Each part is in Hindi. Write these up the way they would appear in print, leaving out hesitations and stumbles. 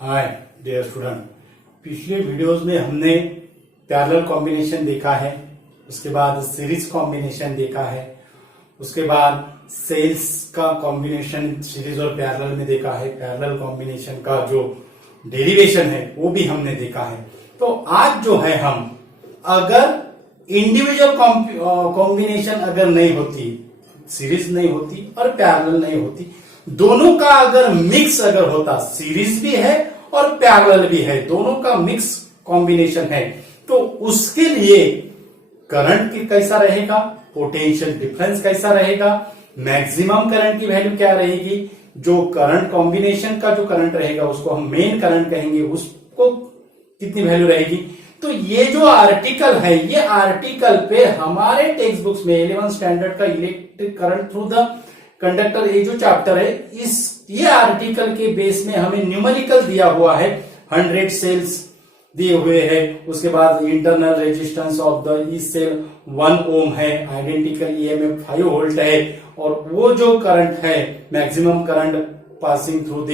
हाय डियर स्टूडेंट, पिछले वीडियोस में हमने पैरेलल कॉम्बिनेशन देखा है, उसके बाद सीरीज कॉम्बिनेशन देखा है, उसके बाद सेल्स का कॉम्बिनेशन सीरीज और पैरेलल में देखा है। पैरेलल कॉम्बिनेशन का जो डेरिवेशन है वो भी हमने देखा है। तो आज जो है हम अगर इंडिविजुअल कॉम्बिनेशन अगर नहीं होती, सीरीज नहीं होती और पैरेलल नहीं होती, दोनों का अगर मिक्स अगर होता, सीरीज भी है और पैरेलल भी है, दोनों का मिक्स कॉम्बिनेशन है, तो उसके लिए करंट कैसा रहेगा, पोटेंशियल डिफरेंस कैसा रहेगा, मैक्सिमम करंट की वैल्यू क्या रहेगी, जो करंट कॉम्बिनेशन का जो करंट रहेगा उसको हम मेन करंट कहेंगे, उसको कितनी वैल्यू रहेगी। तो ये जो आर्टिकल है, ये आर्टिकल पे हमारे टेक्स्ट बुक्स में 11th स्टैंडर्ड का electric current through the conductor, ये जो चैप्टर है, ये आर्टिकल के बेस में हमें न्यूमेरिकल दिया हुआ है। 100 सेल्स दिए हुए हैं, उसके बाद internal resistance of the each cell 1 ohm है, आइडेंटिकल ईएमएफ 5 वोल्ट है, और वो जो करंट है maximum current passing through the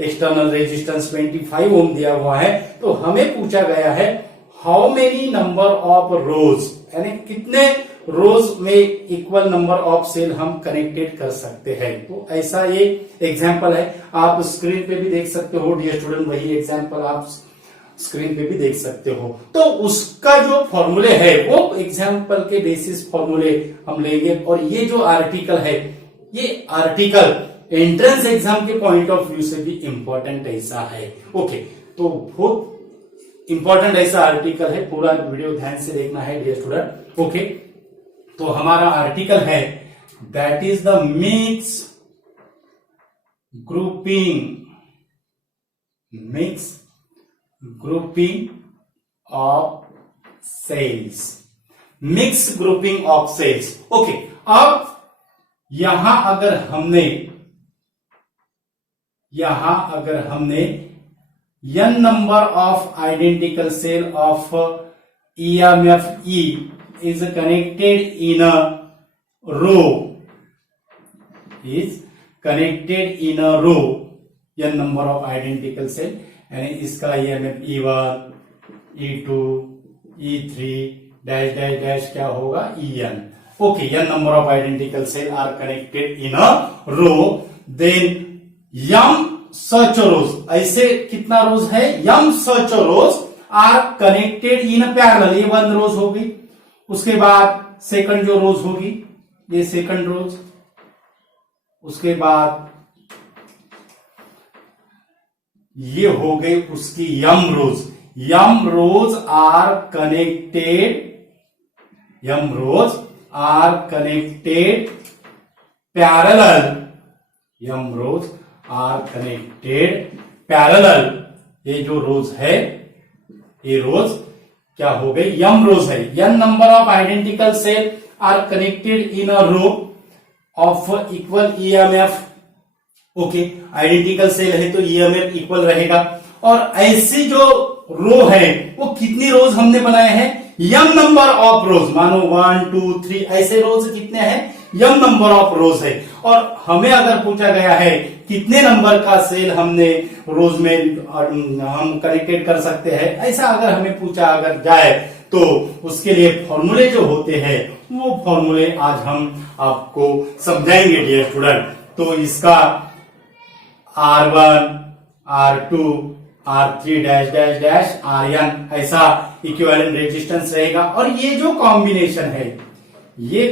external resistance 25 ओम दिया हुआ है। तो हमें पूछा गया है हाउ मेनी नंबर ऑफ रोज, यानी कितने रोज में इक्वल नंबर ऑफ सेल हम कनेक्टेड कर सकते हैं। तो ऐसा ये एग्जांपल है, आप स्क्रीन पे भी देख सकते हो डियर स्टूडेंट, वही एग्जांपल आप स्क्रीन पे भी देख सकते हो। तो उसका जो फॉर्मूले है वो एग्जांपल के बेसिस फॉर्मूले हम लेंगे, और ये जो आर्टिकल है, ये आर्टिकल एंट्रेंस एग्जाम के पॉइंट ऑफ व्यू से भी इंपॉर्टेंट ऐसा है। ओके, तो बहुत इंपॉर्टेंट ऐसा आर्टिकल है, पूरा वीडियो ध्यान से देखना है डियर स्टूडेंट। ओके, तो हमारा आर्टिकल है that is the mix grouping of cells, mix grouping of cells. Okay, अब यहां अगर हमने n number of identical cell of EMF E is connected in a row, n number of identical cell, यानी इसका EMF E1, E2, E3 dash dash dash क्या होगा, En। Okay, n number of identical cell are connected in a row, then m such rows, ऐसे कितना रोज है, m such rows are connected in a parallel, ये 1 रोज होगी। उसके बाद सेकंड जो रोज होगी, ये सेकंड रोज, उसके बाद ये हो गई उसकी m rows. m rows are connected parallel, m rows are connected parallel. ये जो रोज है, ये रोज क्या हो गई, m रोज है। n number of identical cell are connected in a row of equal EMF। Okay, identical cell है तो EMF इक्वल रहेगा, और ऐसी जो रो है वो कितनी रोज हमने बनाए हैं, m नंबर ऑफ रोज, मानो 1 2 3 ऐसे रोज कितने हैं, m नंबर ऑफ रोज है। और हमें अगर पूछा गया है कितने नंबर का सेल हमने रोज में हम कनेक्टेड कर सकते हैं, ऐसा अगर हमें पूछा अगर जाए, तो उसके लिए फॉर्मूले जो होते हैं वो फॉर्मूले आज हम आपको समझाएंगे डियर स्टूडेंट। तो इसका R1, R2, R3 dash dash dash Rn ऐसा इक्विवेलेंट रेजिस्टेंस रहेगा। और ये जो कॉम्बिनेशन है, ये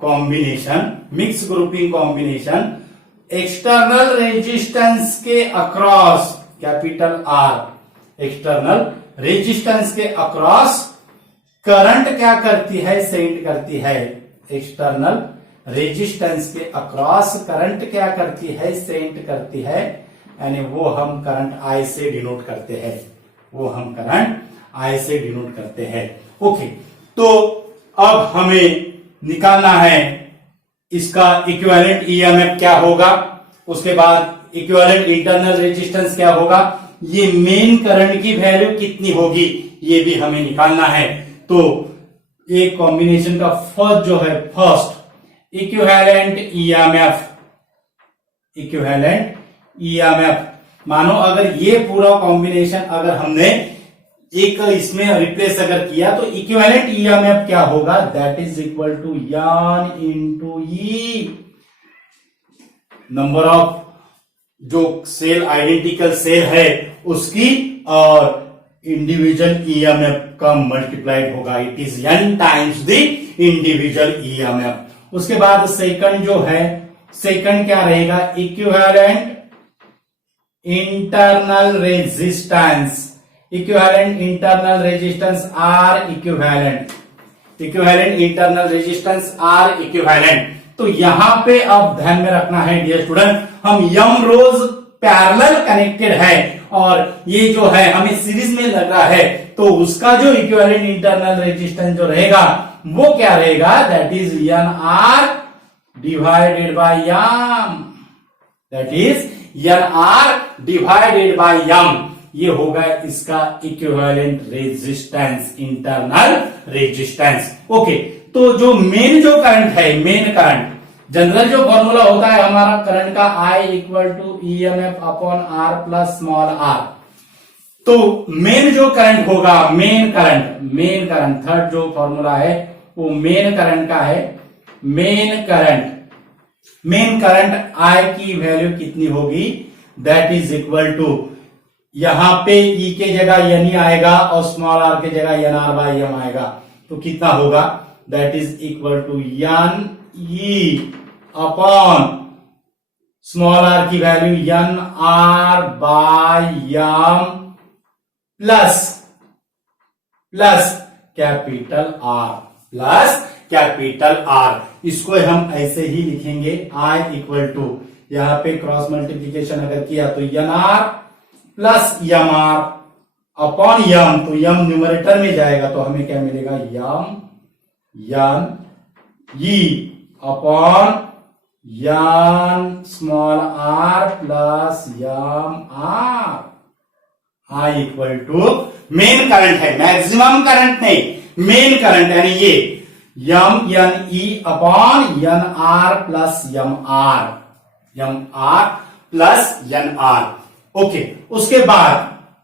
combination mix grouping combination external resistance के across, capital R, external resistance के अक्रॉस करंट क्या करती है, सेंड करती है। एक्सटर्नल रेजिस्टेंस के अक्रॉस करंट क्या करती है, सेंड करती है, यानी वो हम करंट I से डिनोट करते हैं, ओके, तो अब हमें निकालना है इसका इक्विवेलेंट EMF क्या होगा, उसके बाद इक्विवेलेंट इंटरनल रेजिस्टेंस क्या होगा, ये मेन करंट की वैल्यू कितनी होगी, ये भी हमें निकालना है। तो एक कॉम्बिनेशन का फर्स्ट जो है, फर्स्ट इक्विवेलेंट ईएमएफ। मानो अगर ये पूरा कॉम्बिनेशन अगर हमने एक इसमें रिप्लेस अगर किया तो इक्विवेलेंट ईएमएफ क्या होगा, that is equal to N into E, number of जो सेल आइडेंटिकल सेल है उसकी और इंडिविजुअल ईएमएफ का मल्टीप्लाइड होगा, it is n times the individual EMF. उसके बाद सेकंड जो है, सेकंड क्या रहेगा, equivalent internal resistance, equivalent internal resistance R equivalent, equivalent internal resistance R equivalent. तो यहां पे अब ध्यान में रखना है डियर स्टूडेंट, हम यम रोज पैरेलल कनेक्टेड है और ये जो है हमें सीरीज में लग रहा है, तो उसका जो इक्विवेलेंट इंटरनल रेजिस्टेंस जो रहेगा वो क्या रहेगा, that is N R divided by M, that is N R divided by M. ये होगा इसका equivalent resistance, internal resistance. Okay, तो जो मेन जो करंट है, मेन करंट, जनरल जो फॉर्मूला होता है हमारा करंट का, I equal to E M F upon R plus small R. तो मेन जो करंट होगा, मेन करंट थर्ड जो फॉर्मूला है वो मेन करंट का है। मेन करंट I की वैल्यू कितनी होगी, दैट इज इक्वल टू, यहां पे E के जगह यानी आएगा और स्मॉल r के जगह एन आर बाई एम आएगा, तो कितना होगा, that is equal to N E upon small R की value N R by M plus capital R. इसको हम ऐसे ही लिखेंगे, I इक्वल टू, यहां पे क्रॉस मल्टीप्लीकेशन अगर किया तो N R plus M R upon M, तो यम न्यूमरेटर में जाएगा तो हमें क्या मिलेगा, M E upon N small R plus M R. I equal to main current है, मैक्सिमम करंट नहीं, मेन करंट, यानी ये M N E upon N R plus M R plus N R. Okay, उसके बाद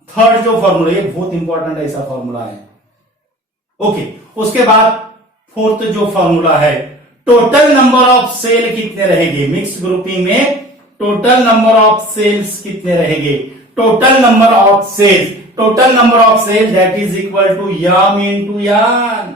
थर्ड जो फॉर्मूला, ये बहुत इंपॉर्टेंट ऐसा फॉर्मूला है। ओके, उसके बाद फोर्थ जो फॉर्मूला है, टोटल नंबर ऑफ सेल कितने रहेंगे, मिक्स ग्रुपिंग में टोटल नंबर ऑफ सेल्स कितने रहेंगे, total number of cell that is equal to M into N,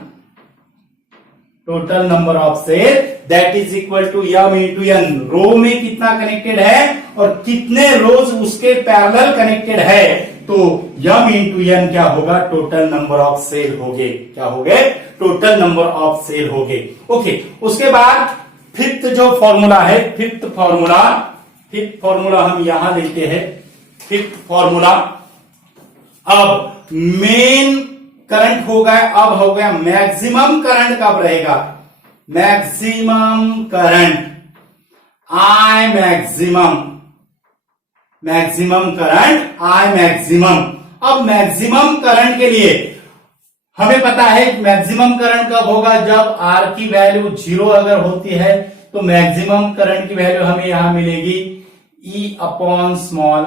total number of cell that is equal to M into N. Row में कितना कनेक्टेड है और कितने रोज उसके पैरेलल कनेक्टेड है, तो यम इंटू एन क्या होगा, टोटल नंबर ऑफ सेल हो गए, क्या हो गए, टोटल नंबर ऑफ सेल हो गए। ओके, उसके बाद फिफ्थ जो फॉर्मूला है, फिफ्थ फॉर्मूला हम यहां लेते हैं। फिफ्थ फॉर्मूला, अब मेन करंट हो गया, अब हो गया मैक्सिमम करंट कब रहेगा, मैक्सिमम करंट, I मैक्सिमम। अब मैक्सिमम करंट के लिए हमें पता है मैक्सिमम करंट कब होगा, जब R की वैल्यू 0 अगर होती है तो मैक्सिमम करंट की वैल्यू हमें यहां मिलेगी E अपॉन स्मॉल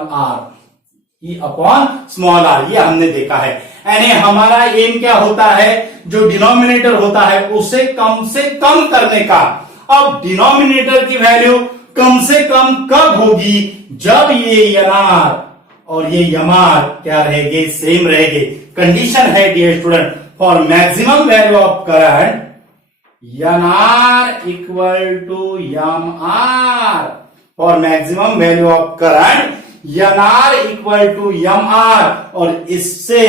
आर, ये हमने देखा है। यानी हमारा एम क्या होता है, जो डिनोमिनेटर होता है उसे कम से कम करने का। अब डिनोमिनेटर की वैल्यू कम से कम कब होगी, जब ये एनआर और ये एमआर क्या रहेंगे, सेम रहेंगे। कंडीशन है dear student, for maximum value of current NR equal to MR, for maximum value of current NR equal to MR, और इससे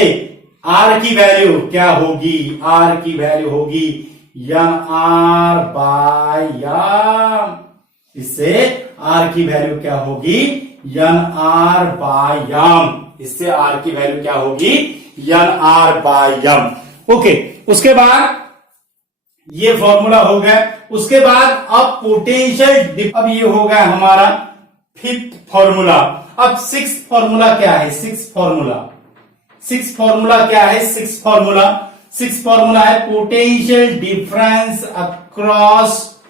आर की वैल्यू क्या होगी, आर की वैल्यू होगी एनआर बाय एम, इससे आर की वैल्यू क्या होगी, एनआर बाय एम, इससे आर की वैल्यू क्या होगी, एनआर बाय एम। ओके, उसके बाद ये फॉर्मूला हो गया। उसके बाद अब पोटेंशियल, अब ये हो गया हमारा फिफ्थ फॉर्मूला। अब सिक्स फॉर्मूला क्या है, सिक्स फॉर्मूला है potential difference across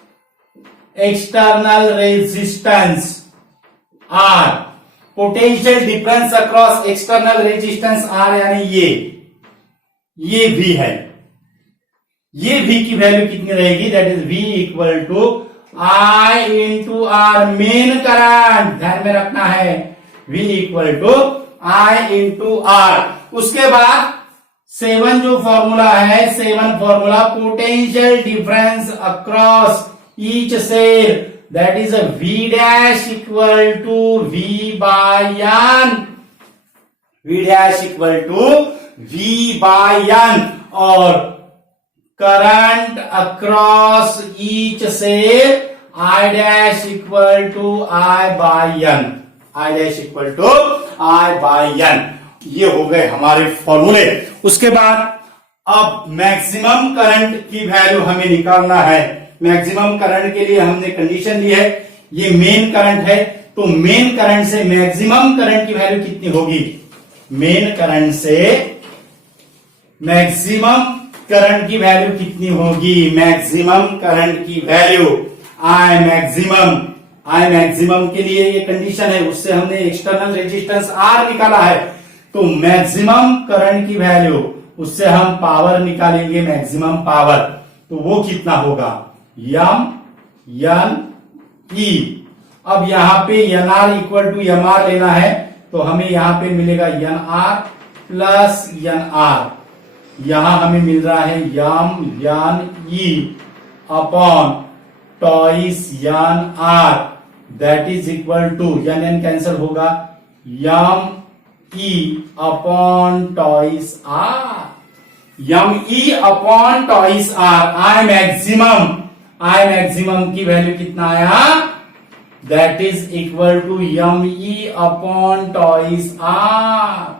external resistance R. Potential difference across external resistance R, यानी ये V है, ये V की वैल्यू कितनी रहेगी, that is V equal to I into R, main current ध्यान में रखना है, V equal to I into R. उसके बाद 7 जो फॉर्मूला है, 7 formula potential difference across each cell, that is V dash equal to V by N, V dash equal to V by N, और current across each cell I dash equal to I by N, I dash equal to I by N। ये हो गए हमारे फॉर्मूले। उसके बाद अब मैक्सिमम करंट की वैल्यू हमें निकालना है। मैक्सिमम करंट के लिए हमने कंडीशन दी है, ये मेन करंट है, तो मेन करंट से मैक्सिमम करंट की वैल्यू कितनी होगी, मेन करंट से मैक्सिमम करंट की वैल्यू कितनी होगी, मैक्सिमम करंट की वैल्यू आई मैक्सिमम के लिए ये कंडीशन है, उससे हमने एक्सटर्नल रेजिस्टेंस आर निकाला है, तो मैक्सिमम करंट की वैल्यू, उससे हम पावर निकालेंगे, मैक्सिमम पावर, तो वो कितना होगा, यम एन ई। अब यहां पे N R equal to M R लेना है, तो हमें यहां पे मिलेगा N R plus N R, यहां हमें मिल रहा है M N E upon twice N R, that is equal to N N cancel होगा, M E upon twice R, M E upon twice R. I maximum की वैल्यू कितना आया, that is equal to M E upon twice R,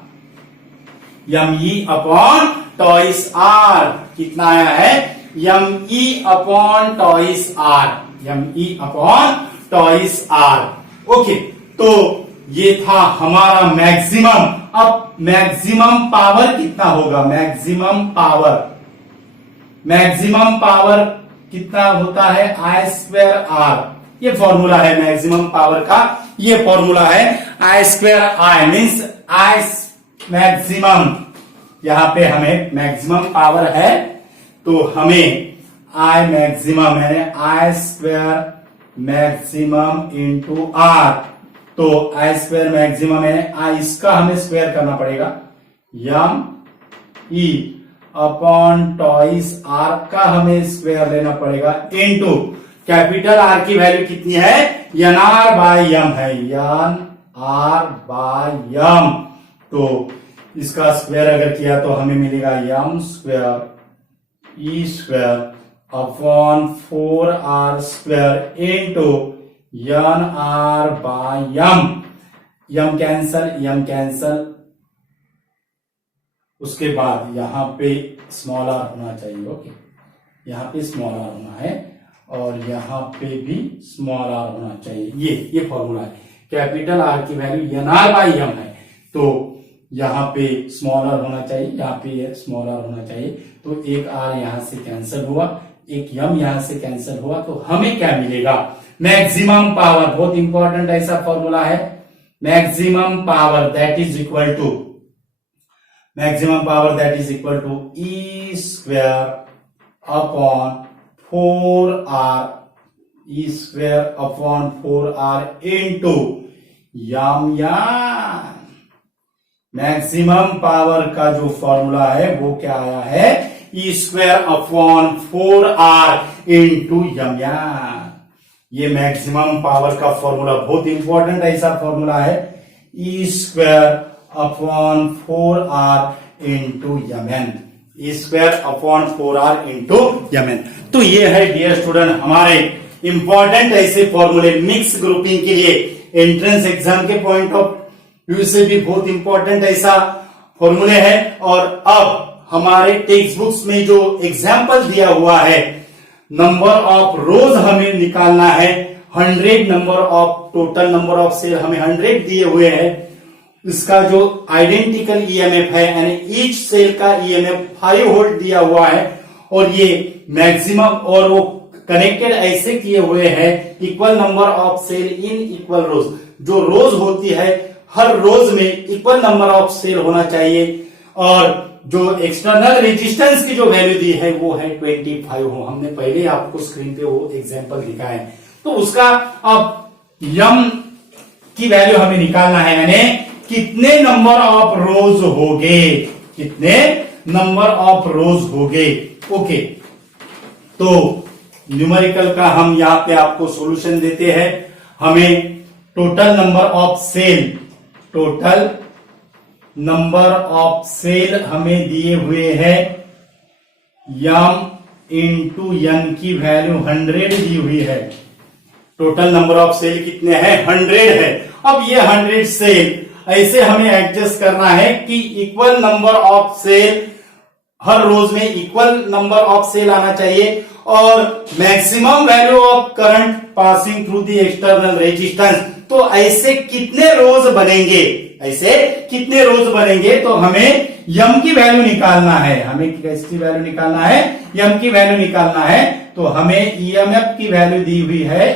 M E upon twice R कितना आया है, M E upon twice R, M E upon twice R. Okay, तो ये था हमारा मैक्सिमम। अब मैक्सिमम पावर कितना होगा, मैक्सिमम पावर कितना होता है, आई स्क्वायर आर, ये फॉर्मूला है मैक्सिमम पावर का, ये फॉर्मूला है I square I means I maximum, यहां पे हमें मैक्सिमम पावर है, तो हमें आई मैक्सिमम है I square maximum into are, तो आई स्क्वायर मैक्सिमम है, आई इसका हमें स्क्वायर करना पड़ेगा, M E upon twice R का हमें स्क्वायर लेना पड़ेगा, इनटू कैपिटल आर की वैल्यू कितनी है, एन आर बाय एम है, एन आर बाय एम, तो इसका स्क्वायर अगर किया तो हमें मिलेगा M square E square upon 4r square into N R by M cancel, उसके बाद यहां पे स्मॉल आर होना चाहिए, ओके, यहां पे स्मॉल आर होना है और यहां पे भी स्मॉल आर होना चाहिए, ये फॉर्मूला है, कैपिटल आर की value N R by M है, तो यहां पे स्मॉल आर होना चाहिए, यहां पे स्मॉल आर होना चाहिए, तो एक आर यहां से कैंसिल हुआ, एक यम यहां से कैंसिल हुआ, तो हमें क्या मिलेगा, मैक्सिमम पावर, बहुत इंपॉर्टेंट ऐसा फॉर्मूला है, maximum power that is equal to E square upon 4r, E square upon 4r into M N. Maximum power का जो फॉर्मूला है वो क्या आया है, E square upon 4r into M N, ये मैक्सिमम पावर का फॉर्मूला बहुत इंपॉर्टेंट ऐसा फॉर्मूला है, E square upon 4r into M N, E square upon 4r into M N. तो ये है डियर स्टूडेंट हमारे इंपॉर्टेंट ऐसे फॉर्मूले मिक्स ग्रुपिंग के लिए, एंट्रेंस एग्जाम के पॉइंट ऑफ व्यू से भी बहुत इंपॉर्टेंट ऐसा फॉर्मूले है। और अब हमारे टेक्स्ट बुक्स में जो एग्जाम्पल दिया हुआ है, नंबर ऑफ रोज हमें निकालना है, 100 number of total number of cell हमें 100 दिए हुए हैं, इसका जो आइडेंटिकल ईएमएफ है यानी ईच सेल का ईएमएफ 5 वोल्ट दिया हुआ है, और ये मैक्सिमम, और वो कनेक्टेड ऐसे किए हुए हैं, equal number of cell in equal rows, जो रोज होती है हर रोज में इक्वल नंबर ऑफ सेल होना चाहिए और जो एक्सटर्नल रेजिस्टेंस की जो वैल्यू दी है वो है 25 हो। हमने पहले आपको स्क्रीन पे वो एग्जांपल दिखाया है। तो उसका अब यम की वैल्यू हमें निकालना है, यानी कितने नंबर ऑफ रोज होंगे, कितने नंबर ऑफ रोज होंगे। ओके, तो न्यूमेरिकल का हम यहां पे आपको सॉल्यूशन देते हैं। हमें total number of cell, total number of cell हमें दिए हुए हैं यम इंटू एन की वैल्यू 100 दी हुई है। टोटल नंबर ऑफ सेल कितने हैं, 100 है। अब ये 100 सेल ऐसे हमें एडजस्ट करना है कि इक्वल नंबर ऑफ सेल, हर रोज में इक्वल नंबर ऑफ सेल आना चाहिए और maximum value of current passing through the external resistance. तो ऐसे कितने रोज बनेंगे, ऐसे कितने रोज बनेंगे, तो हमें यम की वैल्यू निकालना है। हमें किसकी वैल्यू निकालना है, यम की वैल्यू निकालना है। तो हमें ईएमएफ की वैल्यू दी हुई है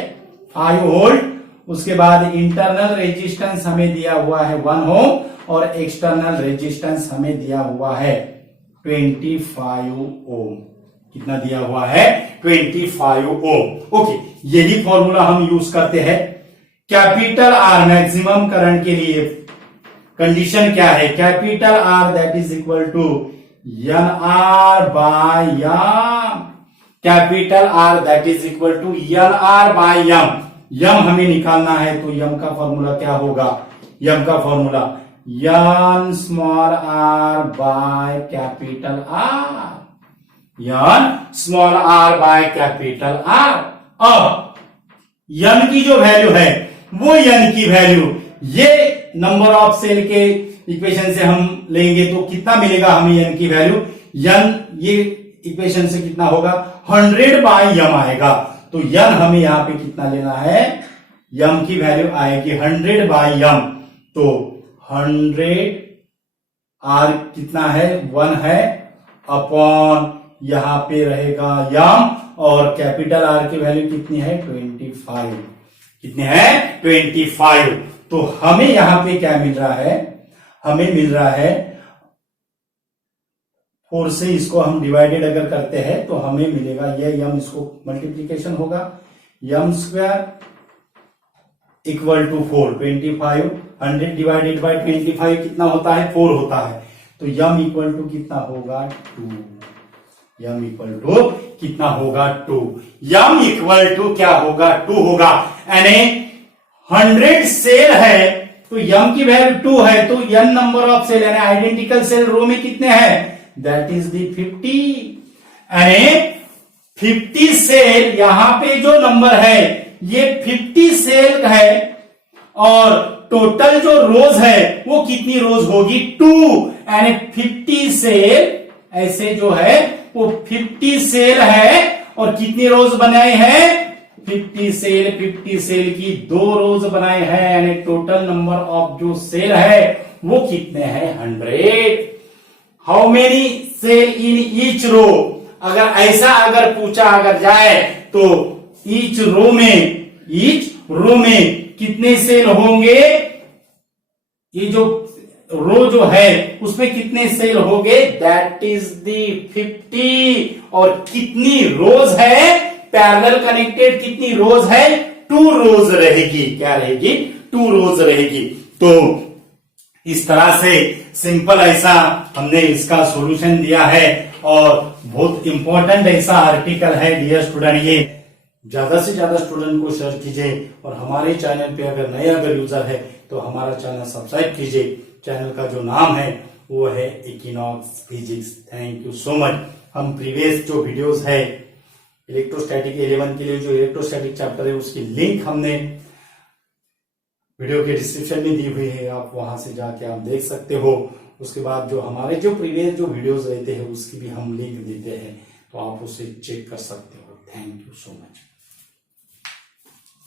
5 वोल्ट, उसके बाद इंटरनल रेजिस्टेंस हमें दिया हुआ है 1 ओम और एक्सटर्नल रेजिस्टेंस हमें दिया हुआ है 25 ओम। कितना दिया हुआ है, 25 ओम। ओके, यही फॉर्मूला हम यूज करते हैं। कैपिटल आर मैक्सिमम करंट के लिए कंडीशन क्या है, capital R that is equal to N R by M. Capital R that is equal to N R by M. M हमें निकालना है, तो यम का फॉर्मूला क्या होगा, यम का formula N small R by capital R, N small R by capital R. अब एन की जो वैल्यू है वो एन की वैल्यू ये नंबर ऑफ सेल के इक्वेशन से हम लेंगे तो कितना मिलेगा हमें एन की वैल्यू, एन ये इक्वेशन से कितना होगा 100 बाय एम आएगा। तो एन हमें यहां पे कितना लेना है, एम की वैल्यू आएगी 100 बाय एम। तो 100 आर कितना है 1 है अपॉन यहां पे रहेगा एम और कैपिटल आर की वैल्यू कितनी है 25, कितने हैं 25। तो हमें यहां पे क्या मिल रहा है, हमें मिल रहा है 4 से इसको हम डिवाइडेड अगर करते हैं तो हमें मिलेगा ये यम, इसको मल्टीप्लीकेशन होगा M square equal to 4, 25 100 divided by 25 कितना होता है 4 होता है। तो यम इक्वल टू कितना होगा 2, यम इक्वल टू कितना होगा 2, यम इक्वल टू क्या होगा 2 होगा। यानी 100 सेल है तो यम की वैल्यू 2 है, तो एन नंबर ऑफ सेल यानी आइडेंटिकल सेल रो में कितने हैं, दैट इज दी 50। यानी 50 सेल, यहां पे जो नंबर है ये 50 सेल है और टोटल जो रोज है वो कितनी रोज होगी 2। यानी 50 सेल ऐसे जो है वो 50 सेल है और कितनी रोज बनाए हैं 50 सेल की 2 रोज बनाए हैं। यानी टोटल नंबर ऑफ जो सेल है वो कितने हैं 100। How many cell in each row, अगर ऐसा अगर पूछा अगर जाए तो ईच रो में कितने सेल होंगे, ये जो रो जो है उसमें कितने सेल होंगे, दैट इज दी 50। और कितनी रोज है पैरेलल कनेक्टेड, कितनी रोज है 2 रोज रहेगी, क्या रहेगी 2 रोज रहेगी। तो इस तरह से सिंपल ऐसा हमने इसका सॉल्यूशन दिया है और बहुत इंपॉर्टेंट ऐसा आर्टिकल है डियर स्टूडेंट। ये ज्यादा से ज्यादा स्टूडेंट को शेयर कीजिए और हमारे चैनल पे अगर नए अगर यूजर है तो हमारा चैनल सब्सक्राइब कीजिए। चैनल का जो नाम है वो है equinox physics. Thank you so much. हम प्रीवियस जो वीडियोस है इलेक्ट्रोस्टैटिक 11 के लिए जो इलेक्ट्रोस्टैटिक चैप्टर है उसकी लिंक हमने वीडियो के डिस्क्रिप्शन में दी हुई है, आप वहां से जाके आप देख सकते हो। उसके बाद जो हमारे जो प्रीवियस जो वीडियोस रहते हैं उसकी भी हम लिंक देते हैं, तो आप उसे चेक कर सकते हो। Thank you so much.